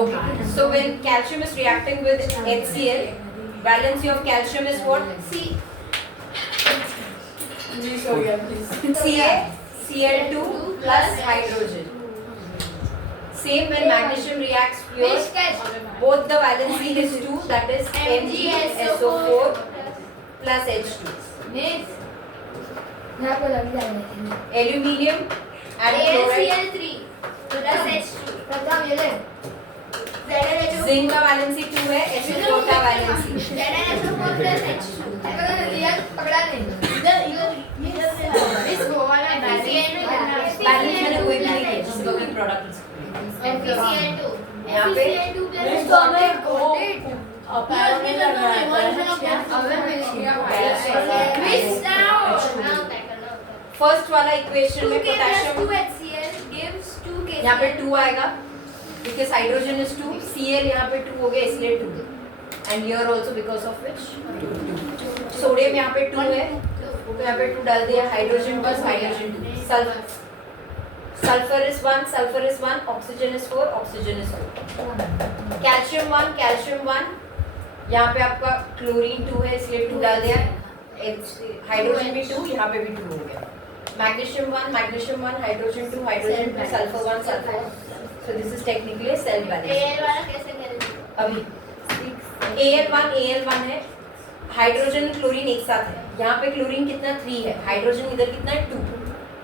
Okay. So when calcium is reacting with HCl, valency of calcium is what? C. Cl2 plus hydrogen. Same when magnesium reacts here, both the valency is 2, that is MgSO4 plus H2. Aluminium and chloride. AlCl3 plus H2. Zinc का valency 2 है, H4 का valency ZnSO4 plus H2. पकड़ा नहीं इस वो वाला balance मैंने कोई भी नहीं किया जिसका कोई प्रोडक्ट FeCl2 यहाँ पे फर्स्ट वाला इक्वेशन में पोटेशियम यहाँ पे 2 आएगा बिकॉज हाइड्रोजन इज 2, Cl यहाँ पे 2 हो गया इसलिए 2, and here also because of which sodium यहाँ पे 2 है तो यहाँ पे 2 डाल दिया, hydrogen plus hydrogen 2, sulfur is 1, oxygen is 4, oxygen is 4, calcium 1, यहाँ पे आपका क्लोरीन 2 है इसलिए 2 डाल दिया, हाइड्रोजन भी 2, यहाँ पे भी 2 हो गया, magnesium 1, hydrogen 2, hydrogen 2, sulfur 1, sulfur 1. So this is technically a cell balance. अभी Al1 है, हाइड्रोजन और क्लोरीन एक साथ है, यहाँ पे क्लोरीन कितना 3 है, हाइड्रोजन इधर कितना है 2,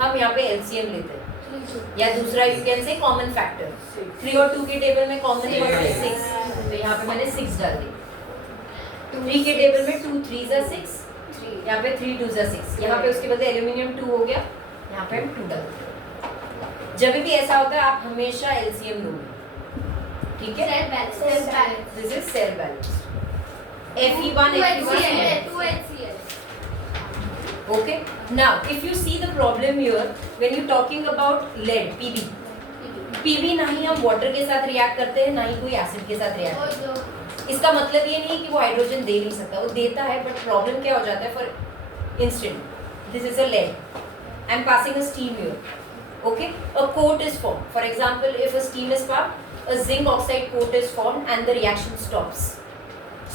हम यहाँ पे LCM लेते हैं या दूसरा you can say common factor, 3 और 2 के टेबल में कॉमन फैक्टर 6, तो यहाँ पे मैंने 6 डाल दी, 3 के टेबल में 2 3 जा 6, यहाँ पे 3 2 जा 6, यहाँ पे उसके बदले एल्यूमिनियम 2 हो गया, यहाँ पे हम 2 डाल देते हैं। जब भी ऐसा होता है आप हमेशा LCM लोगे, ठीक है, this is cell balance, Fe1 Okay. Now, if you see the problem here, when you talking about lead, Pb ना ही हम वाटर के साथ रिएक्ट करते हैं, ना ही कोई एसिड के साथ रिएक्ट करते हैं। इसका मतलब ये नहीं कि वो हाइड्रोजन दे नहीं सकता, वो देता है, बट प्रॉब्लम क्या हो जाता है, for instance, this is a lead, I am passing a steam here, okay, a coat is form, for example if a steam is passed, a zinc oxide coat is form and the reaction stops.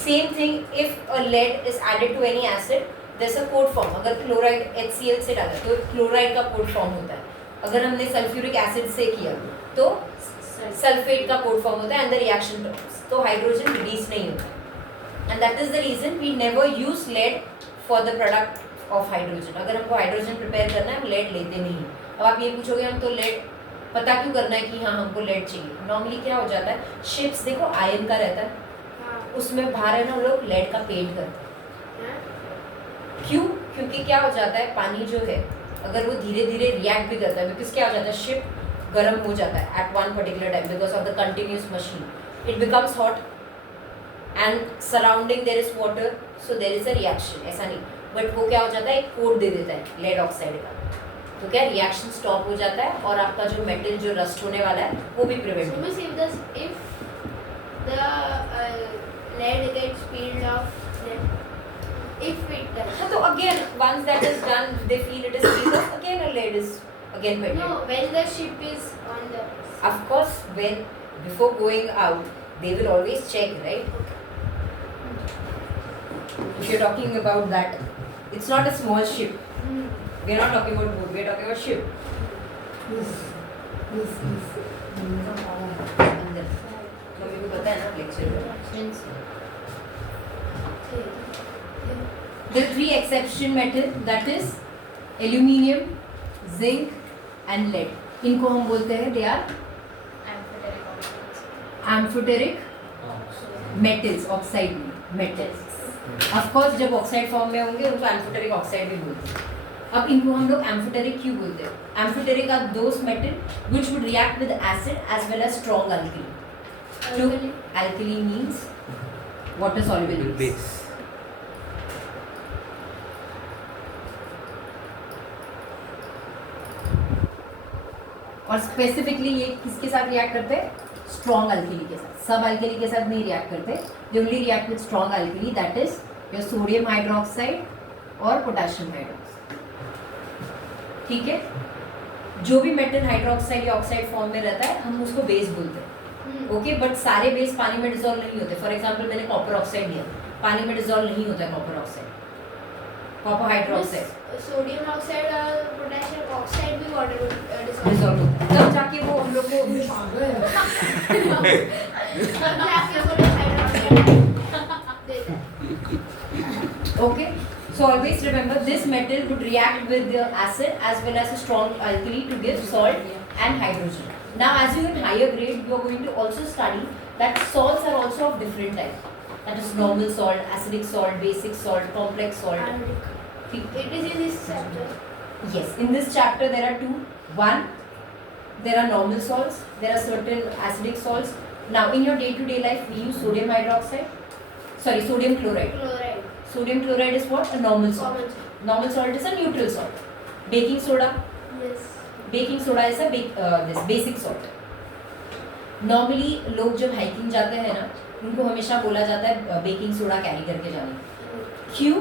Same thing if a lead is added to any acid, जैसा coat form, अगर chloride HCl से डाला तो chloride का code form होता है, अगर हमने सल्फ्यूरिक एसिड से किया तो सल्फेट का कोड फॉर्म होता है एंड द रिएक्शन टर्म्स, तो हाइड्रोजन रिलीज नहीं होता, and that is the reason we never use lead for the product of hydrogen. अगर हमको हाइड्रोजन प्रिपेयर करना है हम लेड लेते नहीं। अब आप ये पूछोगे हम तो लेड पता क्यों करना है कि हाँ हमको लेड चाहिए, नॉर्मली क्या हो जाता है, शिप्स देखो आयरन का रहता है, उसमें बाहर है ना लोग लेड का पेंट करते हैं, क्यों, क्योंकि क्या हो जाता है, पानी जो है अगर वो धीरे धीरे रिएक्ट भी करता है, बिकॉज क्या हो जाता है, शिप गर्म हो जाता है at one particular time because of the continuous machine, it becomes hot and surrounding there is water, so there is a reaction, ऐसा नहीं, बट वो क्या हो जाता है, एक कोड दे देता है लेड ऑक्साइड का, तो क्या रिएक्शन स्टॉप हो जाता है और आपका जो मेटल जो रस्ट होने वाला है वो भी प्रिवेंट होता है। If it does. So again, once that is done, they feel it is peeled off, again a lead is again put. No, when the ship is on the. Of course, when before going out, they will always check, right? If you're talking about that, it's not a small ship. We're not talking about boat. We're talking about ship. अंदर mummy को पता है ना lecture में। The three exception metal, that is aluminium, zinc and lead. इनको हम बोलते हैं they are amphoteric metals, oxide metals. Of course जब oxide form में होंगे उनको amphoteric oxide भी बोलते हैं। अब इनको हम लोग amphoteric क्यों बोलते हैं? Amphoteric are those metal which would react with acid as well as strong alkali. Alkali means water soluble base. और स्पेसिफिकली ये किसके साथ रिएक्ट करते हैं, स्ट्रॉन्ग अल्कली के साथ, सब अल्कली के साथ नहीं रिएक्ट करते, they only react with strong alkali, that is your sodium hydroxide और पोटेशियम हाइड्रोक्साइड, ठीक है। जो भी मेटल हाइड्रोक्साइड या ऑक्साइड फॉर्म में रहता है हम उसको बेस बोलते हैं, ओके बट सारे बेस पानी में डिसॉल्व नहीं होते. फॉर एग्जांपल मैंने कॉपर ऑक्साइड लिया, पानी में डिसॉल्व नहीं होता copper oxide, copper hydroxide sodium oxide और पोटेशियम ऑक्साइड भी वाटर में डिसॉल्व होता है. तब जाके वो हम लोग को okay. So always remember this metal would react with the acid as well as a strong alkali to give salt and hydrogen. Now as you in higher grade you are going to also study that salts are also of different types. That is normal salt, acidic salt, basic salt, complex salt. It is in this chapter. Yes, in this chapter there are two. One, there are normal salts, there are certain acidic salts. Now in your day-to-day life we use sodium hydroxide, sodium chloride. Chloride. Sodium chloride is what? A normal salt. Common salt. Normal salt is a neutral salt. Baking soda. Yes. Baking soda is a this basic salt. Normally लोग जब hiking जाते हैं ना, उनको हमेशा बोला जाता है baking soda carry करके जाने. क्यों?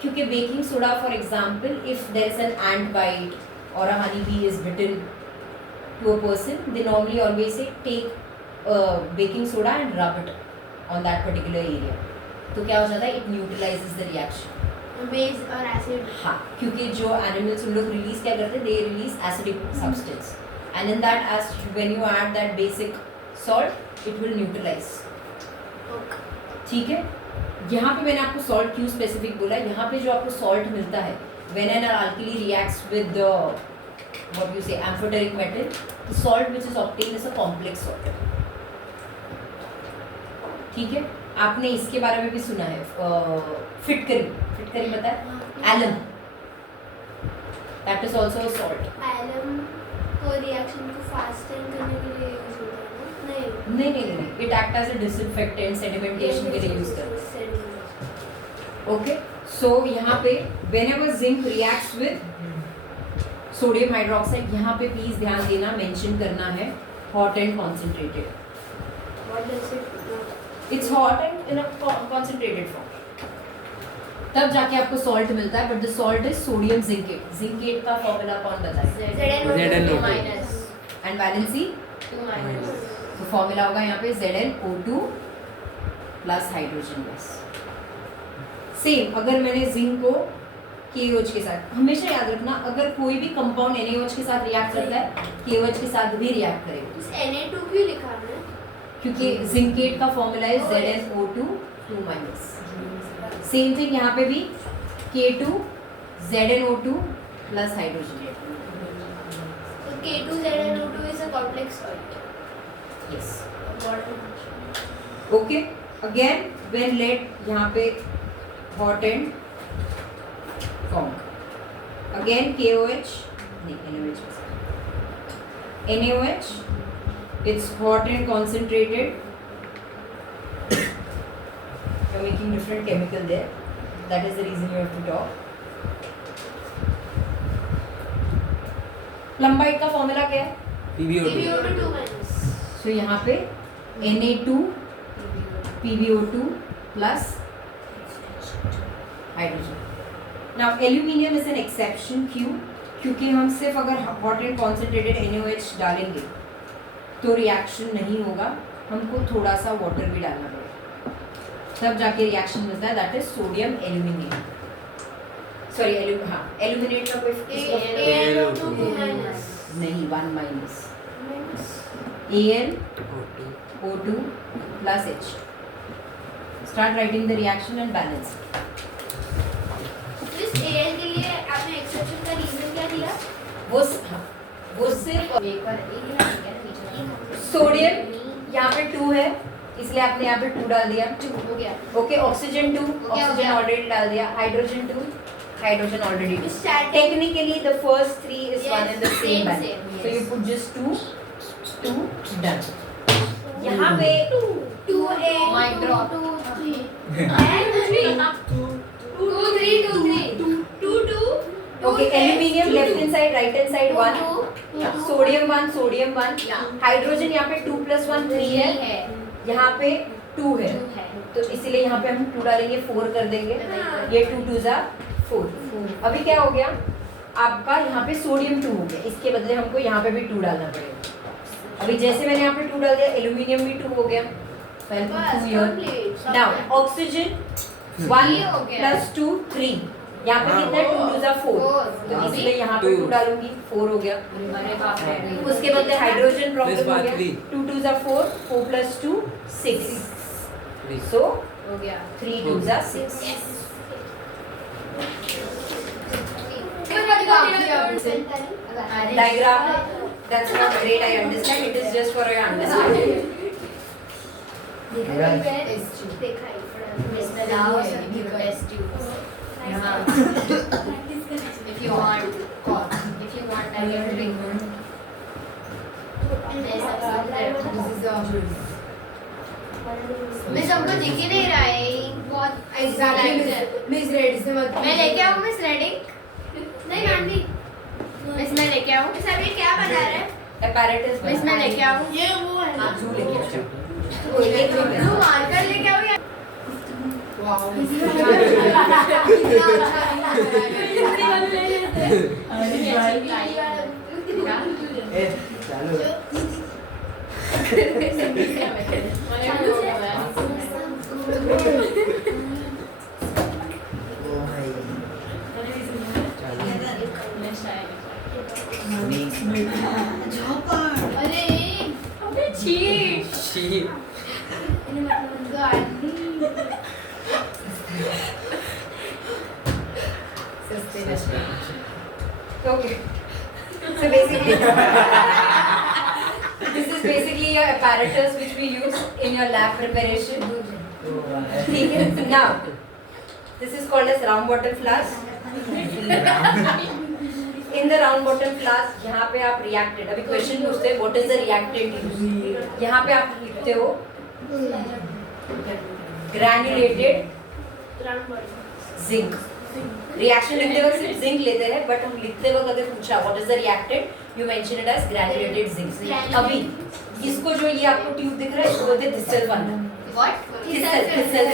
क्योंकि baking soda, for example, if there is an ant bite or a honeybee is bitten to a person, they normally always say take baking soda and rub it on that particular area. तो क्या हो जाता है? It neutralizes the reaction. Base और acid. हाँ, क्योंकि जो animals उन लोग release क्या करते हैं? They release acidic substance, and in that as when you add that basic salt, it will neutralize. Okay. ठीक है? यहाँ पे मैंने आपको salt क्यों specific बोला? यहाँ पे जो आपको salt मिलता है, when an alkali reacts with the what you say amphoteric metal, the salt which is obtained is a complex salt. ठीक है? आपने इसके बारे में भी सुना है, फिटकरी पता है? Alum, that is also a salt. Alum को रिएक्शन को फास्टन करने के लिए यूज होता है ना? नहीं, it act as a disinfectant, sedimentation के लिए यूज करते हैं. ओके, सो यहाँ पे whenever zinc reacts with sodium hydroxide, यहाँ पे प्लीज ध्यान देना, मेंशन करना है hot and concentrated. What does it? It's hot and in a concentrated form. तब जाके आपको सॉल्ट मिलता है, but the salt is sodium zincate. Zincate का फॉर्मूला कौन बताए? ZnO2 and valency 2-. तो फॉर्मूला होगा यहाँ पे ZnO2 plus hydrogen gas. Same अगर मैंने जिंक को KOH के साथ, हमेशा याद रखना अगर कोई भी कंपाउंड NaOH के साथ रिएक्ट करता है, KOH के साथ भी रिएक्ट करेगा. Na2 क्यों लिखा है? क्योंकि जिंकेट का फॉर्मूला है ZnO2 2-. सेम थिंग यहाँ पे भी K2 ZnO2 plus hydrogen. So K2 ZnO2 is a complex salt. Yes. Okay, again when let यहाँ पे hot and form, again KOH NaOH, it's hot and concentrated. You're making different chemical there. That is the reason you have to talk. लंबाई का formula क्या है? PbO2 2-. So यहाँ पे Na2 PbO2 plus hydrogen. Now aluminium is an exception. क्यों? क्योंकि हम सिर्फ अगर hot and concentrated NaOH डालेंगे तो रिएक्शन नहीं होगा, हमको थोड़ा सा वाटर भी डालना पड़ेगा, तब जाके रिएक्शन मिलता है. That is sodium aluminium. Sorry aluminate का कोई AlO2 नहीं, 1 minus AlO2 plus H. Start writing the reaction and balance. इस Al के लिए आपने एक्सेप्शन का रीजन क्या दिया? वो सिर्फ एक बार सोडियम यहाँ पे 2 है, इसलिए आपने यहाँ पे 2 डाल दिया. 2 हो गया. ओके, ऑक्सीजन 2, ऑक्सीजन ऑलरेडी डाल दिया. Hydrogen 2, hydrogen already 2. Technically the first 3 is one and the same value. So you put just 2 done. यहाँ पे 2A Mic drop. 2 3 and 3 2 3 2 3 2 2. Okay, aluminium left hand side, right hand side 1, sodium 1, hydrogen यहाँ पे 2 plus 1 3 है, यहाँ पे 2 है, तो इसीलिए यहाँ पे हम 2 डालेंगे, 4 कर देंगे. ये 2 2s are 4. अभी क्या हो गया आपका? यहाँ पे सोडियम 2 हो गया, इसके बदले हमको यहाँ पे भी 2 डालना पड़ेगा. अभी जैसे मैंने यहाँ पे 2 डाल दिया, एल्यूमिनियम भी 2 हो गया, बस, 2 here. complete. Now ऑक्सीजन 1 हो गया। plus 2 3, यहाँ पे कितना है, 2 2 4, Four. तो इसलिए यहाँ पे 2 डालूंगी, 4 हो गया। अरे बाप रे। उसके बाद हाइड्रोजन प्रॉब्लम हो गया, three. 2 2 4, 4 plus 2 6, so हो गया। 3 2 6. Diagram, that's not great, I understand, it is just for your understanding. If you want, if you want, I will drink. Miss हमको दिख ही नहीं रहा है बहुत मिस रेड से मत मैं लेके आऊँ मिस रेडिंग नहीं मानती मिस मैं लेके आऊँ मिस अभी क्या बना रहे हैं Apparatus मिस मैं लेके आऊँ ये वो है ना आप झूठ लेके आओ। तू मार्कर लेके आऊँ या वाओ अरे छी Okay. So basically, this is basically your apparatus which we use in your lab preparation. Okay. Now, this is called as round bottom flask. In the round bottom flask, यहाँ पे आप reactant, अभी question पूछते हैं what is the reactant used? यहाँ पे आप लिखते हो granulated zinc. रिएक्शन लिखते वक्त सिर्फ जिंक लेते हैं, बट हम लिखते वक्त अगर पूछा what is the reactant, you mention it as granulated zinc. अभी इसको जो ये आपको ट्यूब दिख रहा है इसको बोलते हैं thistle funnel. What thistle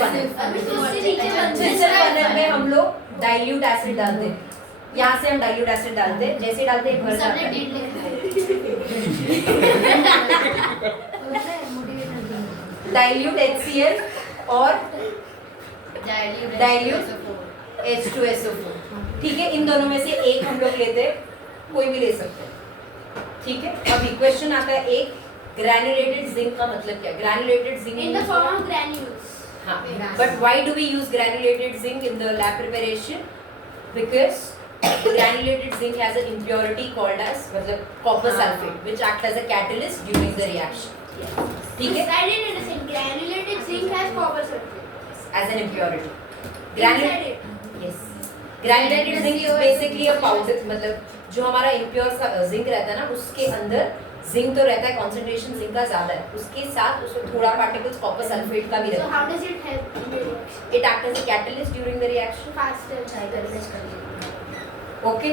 funnel. Thistle funnel में हम लोग डाइल्यूट एसिड डालते हैं. यहाँ से हम डाइल्यूट एसिड डालते हैं, जैसे डालते हैं भर जाता सबने है. डीड लिखा डाइल्यूट HCl और है Dilute H2SO4. ठीक है, इन दोनों में से एक हम लोग लेते हैं, कोई भी ले सकते हैं. ठीक है, अभी क्वेश्चन आता है एक, ग्रैन्युलेटेड जिंक का मतलब क्या? Granulated zinc in the form of granules. हाँ, but why do we use granulated zinc in the lab preparation? Because the granulated zinc has an impurity called as मतलब copper sulfate, which act as a catalyst during the reaction. ठीक है, I didn't understand. Granulated zinc has copper sulfate. as an impurity. Inside it. Yes. Granulated zinc is basically a powder, मतलब जो हमारा impure zinc रहता है ना, उसके अंदर जिंक तो रहता है, कॉन्सेंट्रेशन जिंक का ज्यादा है, उसके साथ उसमें थोड़ा पार्टिकल्स कॉपर सल्फेट का भी So रहता how does it help in the reaction? है. It act as a catalyst during the reaction. Faster. Okay,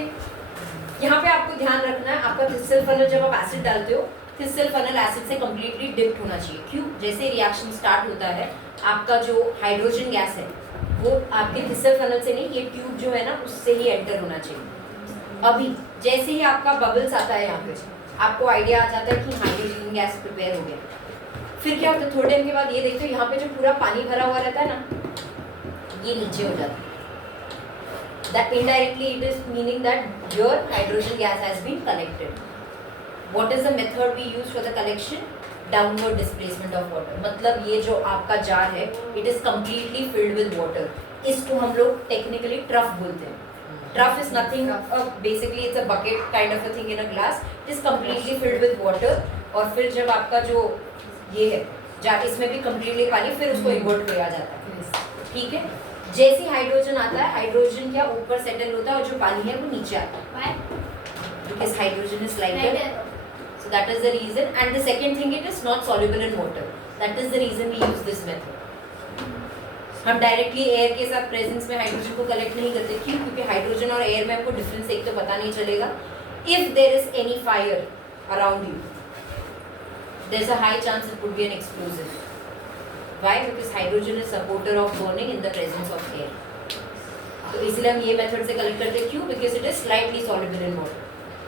यहाँ पे आपको ध्यान रखना है, आपका थिस्सल फनल जब आप एसिड डालते हो, थिस्सल फनल एसिड से कंप्लीटली डिप्ट होना चाहिए. क्यों? जैसे रिएक्शन स्टार्ट होता है, आपका जो हाइड्रोजन गैस है वो आपके थिस्सल फनल से नहीं, ये ट्यूब जो है ना उससे ही एंटर होना चाहिए. अभी जैसे ही आपका बबल्स आता है, यहाँ पे आपको आइडिया आ जाता है कि हाइड्रोजन गैस प्रिपेयर हो गया. फिर क्या होता है, थोड़े टाइम के बाद ये देखते हो यहाँ पे जो पूरा पानी भरा हुआ रहता है ना, ये नीचे हो जाता है. That indirectly it is meaning that your hydrogen gas has been collected. What is the method we use for the collection? Downward displacement of water. मतलब ये जो आपका जार है, it is completely filled with water. इसको हम लोग technically trough बोलते हैं. Trough is nothing, basically it's a bucket kind of a thing in a glass. It is completely filled with water. और फिर जब आपका जो ये है जार, इसमें भी completely पानी, फिर उसको इन्वर्ट किया जाता है. ठीक है, जैसे हाइड्रोजन आता है, हाइड्रोजन क्या ऊपर सेटल होता है और जो पानी है वो नीचे आता है. Why? Because hydrogen is lighter. Lighter. So that is the reason. And the second thing, it is not soluble in water. That is the reason we use this method. हम डायरेक्टली एयर के साथ presence में hydrogen को collect नहीं करते. क्यों? क्योंकि hydrogen और एयर में आपको डिफरेंस एक तो पता नहीं चलेगा. If there is any fire around you, there is a high chance it would be an explosive. Why? Because hydrogen is supporter of burning in the presence of air. तो इसलिए हम ये मेथड से कलेक्ट करते हैं. क्यों? Because it is slightly soluble in water.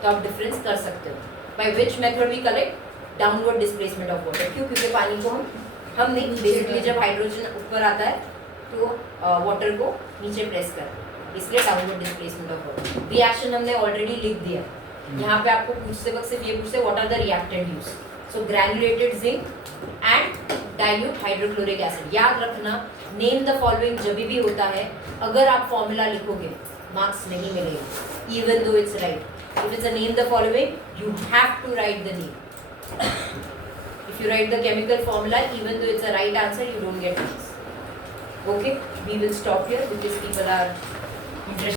तो आप डिफरेंस कर सकते हो. By which method we collect? Downward displacement of water. क्यों? क्योंकि पानी को हम नहीं, बेसिकली जब हाइड्रोजन ऊपर आता है तो वाटर को नीचे प्रेस करते हैं, इसलिए downward displacement of water. Reaction हमने ऑलरेडी लिख दिया। यहाँ पे आपको पूछते वक्त सिर्फ ये पूछते what are the reactant use. So granulated zinc and dilute hydrochloric acid. याद रखना, नेम द फॉलोइंग जब भी होता है, अगर आप फॉर्मूला लिखोगे मार्क्स नहीं मिलेगा, even though it's right. If it's a name the following, you have to write the name. If you write the chemical formula, even though it's a right answer, you don't get marks. Okay, we will stop here because people are interested.